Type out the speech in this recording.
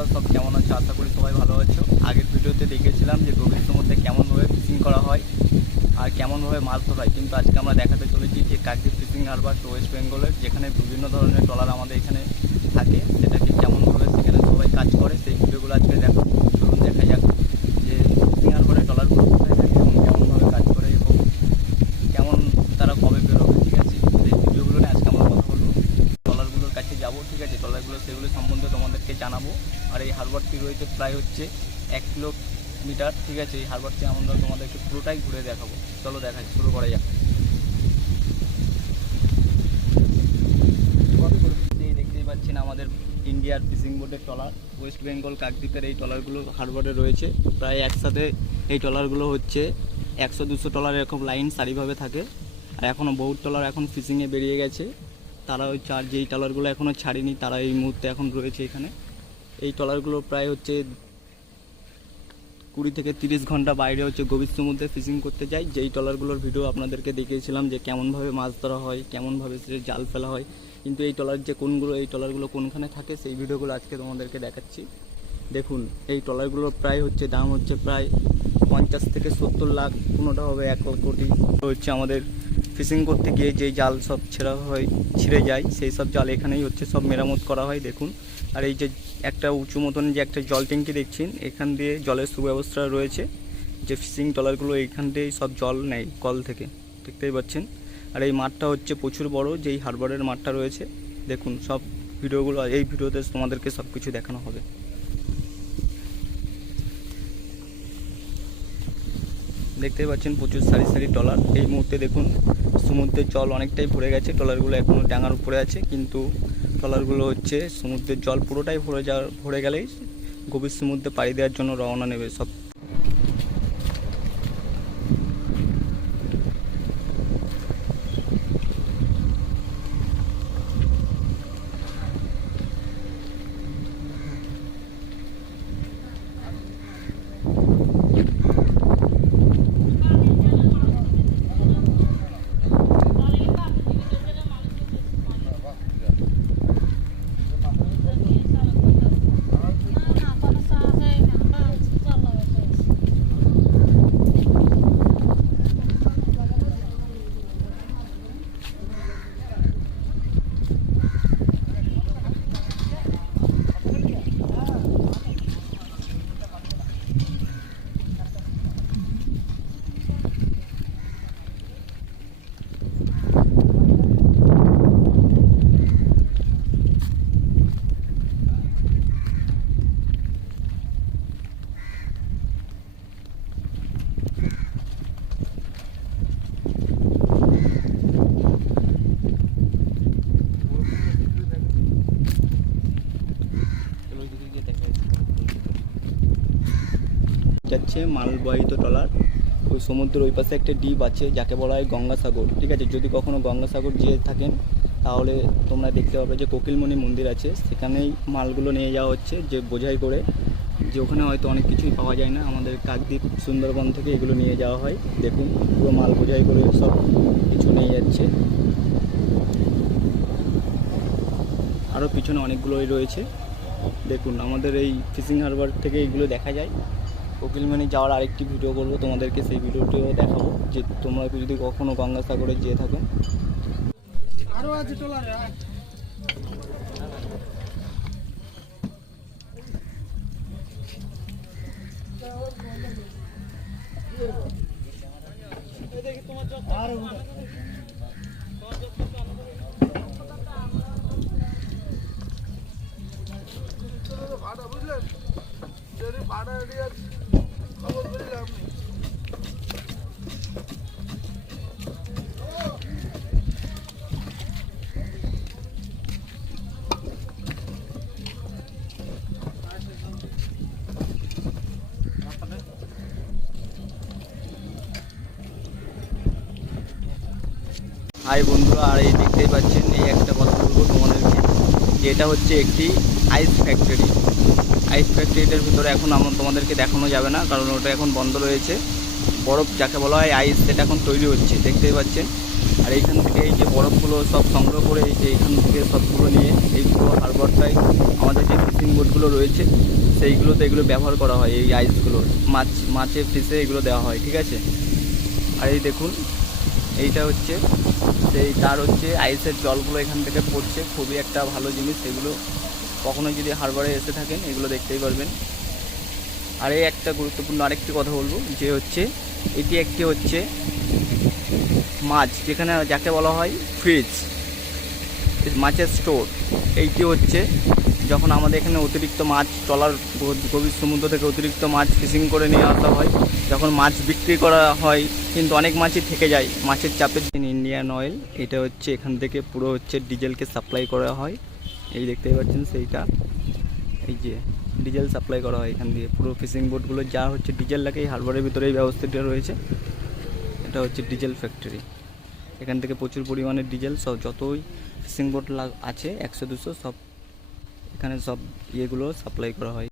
বন্ধুরা, সব কেমন আছে? আশা করি সবাই ভালো আছো। আগের ভিডিওতে দেখেছিলাম যে গভীর সমুদ্রে কেমনভাবে ফিশিং করা হয় আর কেমনভাবে মাছ ধরা হয়। কিন্তু আজকে আমরা দেখাতে চলেছি যে কাকদ্বীপ ফিশিং হারবার ওয়েস্ট বেঙ্গলের যেখানে বিভিন্ন ধরনের ট্রলার আমাদের এখানে থাকে। সেটাকে কেমনভাবে সেখানে সবাই কাজ করে, সেই ভিডিওগুলো আজকে দেখো চলুন দেখা যাক যে ফিশিং হারবারের ট্রলারগুলো কোথায় থাকে এবং কেমনভাবে কাজ করে এবং কেমন তারা কবে বেরোবে ঠিক আছে সেই ভিডিওগুলো নিয়ে আজকে আমরা কথা বলব ট্রলারগুলোর কাছে যাব ঠিক আছে ট্রলারগুলো সেগুলো সম্বন্ধে তোমাদেরকে জানাব আর এই হারবারটি রয়েছে প্রায় হচ্ছে এক কিলোমিটার, ঠিক আছে? এই হারবারটি আমরা তোমাদেরকে পুরোটাই ঘুরে দেখাবো। চলো দেখা শুরু করা যাক। দেখতেই পাচ্ছেন আমাদের ইন্ডিয়ার ফিশিং বোর্ডের ট্রলার। ওয়েস্ট বেঙ্গল, কাকদ্বীপের এই ট্রলারগুলো হারবারে রয়েছে। প্রায় একসাথে এই ট্রলারগুলো হচ্ছে একশো দুশো ট্রলার এরকম লাইন সারিভাবে থাকে। আর এখনও বহুত ট্রলার এখন ফিশিংয়ে বেরিয়ে গেছে। তারা ওই চার, যেই ট্রলারগুলো এখনও ছাড়েনি, তারা এই মুহূর্তে এখন রয়েছে এখানে। এই ট্রলারগুলো প্রায় হচ্ছে কুড়ি থেকে তিরিশ ঘণ্টা বাইরে হচ্ছে গভীর সমুদ্রে ফিশিং করতে যাই। যেই ট্রলারগুলোর ভিডিও আপনাদেরকে দেখিয়েছিলাম যে কেমনভাবে মাছ ধরা হয়, কেমনভাবে সে জাল ফেলা হয়। কিন্তু এই ট্রলার যে কোনগুলো, এই ট্রলারগুলো কোনখানে থাকে সেই ভিডিওগুলো আজকে তোমাদেরকে দেখাচ্ছি। দেখুন, এই ট্রলারগুলোর প্রায় হচ্ছে দাম হচ্ছে প্রায় পঞ্চাশ থেকে সত্তর লাখ, কোনোটা হবে এক কোটি। হচ্ছে আমাদের ফিশিং করতে গিয়ে যেই জাল সব ছেঁড়া হয়, ছিঁড়ে যায়, সেই সব জাল এখানেই হচ্ছে সব মেরামত করা হয়। দেখুন আর এই যে একটা উঁচু মতন যে একটা জল ট্যাঙ্কি দেখছেন, এখান দিয়ে জলের সুব্যবস্থা রয়েছে। যে ফিশিং ট্রলারগুলো এইখান দিয়েই সব জল নেয় কল থেকে, দেখতেই পাচ্ছেন। আর এই মাঠটা হচ্ছে প্রচুর বড়, যেই হারবারের মাঠটা রয়েছে। দেখুন, সব ভিডিওগুলো, এই ভিডিওতে তোমাদেরকে সব কিছু দেখানো হবে। দেখতেই পাচ্ছেন প্রচুর সারি সারি ট্রলার। এই মুহূর্তে দেখুন, সমুদ্রের জল অনেকটাই ভরে গেছে। ট্রলারগুলো এখনও ডাঙার উপরে আছে, কিন্তু ট্রলারগুলো হচ্ছে, সমুদ্রের জল পুরোটাই ভরে যাওয়ার, ভরে গেলেই গভীর সমুদ্রে পাড়ি দেওয়ার জন্য রওনা নেবে সব যাচ্ছে মালবাহিত ট্রলার। ওই সমুদ্রের ওই পাশে একটা দ্বীপ আছে, যাকে বলা হয় গঙ্গাসাগর, ঠিক আছে? যদি কখনো গঙ্গাসাগর যেয়ে থাকেন, তাহলে তোমরা দেখতে পাবে যে কোকিলমণি মন্দির আছে। সেখানেই মালগুলো নিয়ে যাওয়া হচ্ছে, যে বোঝাই করে যে ওখানে হয়তো অনেক কিছুই পাওয়া যায় না। আমাদের কাকদ্বীপ, সুন্দরবন থেকে এগুলো নিয়ে যাওয়া হয়। দেখুন, পুরো মাল বোঝাই করে সব কিছু নিয়ে যাচ্ছে। আরও পিছনে অনেকগুলোই রয়েছে। দেখুন, আমাদের এই ফিশিং হারবার থেকে এইগুলো দেখা যায়। কোকিলমণি যাওয়ার আরেকটি ভিডিও করব তোমাদেরকে সেই ভিডিওটিও দেখাবো। যে তোমরা যদি কখনো গঙ্গাসাগরে যেয়ে থাকো। আরও আছে বুঝলেন যদি ভাড়া খবর করিলাম হাই বন্ধুরা, আর এই দেখতেই পাচ্ছেন, এই একটা কথা বলব তোমাদেরকে যে এটা হচ্ছে একটি আইস ফ্যাক্টরি আইস ফ্যাক্টরিটার ভিতরে এখন আমার তোমাদেরকে দেখানো যাবে না, কারণ ওটা এখন বন্ধ রয়েছে। বরফ যাকে বলা হয় আইস সেটা এখন তৈরি হচ্ছে, দেখতেই পাচ্ছেন। আর এইখান থেকে এই যে বরফগুলো সব সংগ্রহ করে এই যে এইখান থেকে সবগুলো নিয়ে এই পুরো হারবারটাই আমাদের যে ফিশিং বোটগুলো রয়েছে, সেইগুলোতে এগুলো ব্যবহার করা হয়, এই আইসগুলো মাছ মাছে ফিশে এগুলো দেওয়া হয়, ঠিক আছে? আর এই দেখুন, এইটা হচ্ছে, সেই তার হচ্ছে আইসের জলগুলো এখান থেকে পড়ছে, খুবই একটা ভালো জিনিস, এগুলো কখনো যদি হারবারে এসে থাকেন, এগুলো দেখতেই পারবেন। আর এই একটা গুরুত্বপূর্ণ আরেকটি কথা বলব, যে হচ্ছে, এটি একটি হচ্ছে মাছ, যেখানে যাকে বলা হয় ফ্রিজ মাছের স্টোর এইটি হচ্ছে যখন আমাদের এখানে অতিরিক্ত মাছ ট্রলার গভীর সমুদ্র থেকে অতিরিক্ত মাছ ফিশিং করে নিয়ে আসা হয়, যখন মাছ বিক্রি করা হয়, কিন্তু অনেক মাছই থেকে যায়। মাছের চাপের দিন ইন্ডিয়ান অয়েল এটা হচ্ছে এখান থেকে পুরো হচ্ছে ডিজেলকে সাপ্লাই করা হয়। এই দেখতেই পাচ্ছেন সেইটা। এই যে ডিজেল সাপ্লাই করা হয় এখান দিয়ে। পুরো ফিশিং বোটগুলো যা হচ্ছে ডিজেল লাগে, এই হারবারের ভিতরে এই ব্যবস্থাটা রয়েছে। এটা হচ্ছে ডিজেল ফ্যাক্টরি এখান থেকে প্রচুর পরিমাণে ডিজেল, সব যতই ফিশিং বোট আছে, একশো, দুশো, সব এখানে সব ইয়েগুলো সাপ্লাই করা হয়।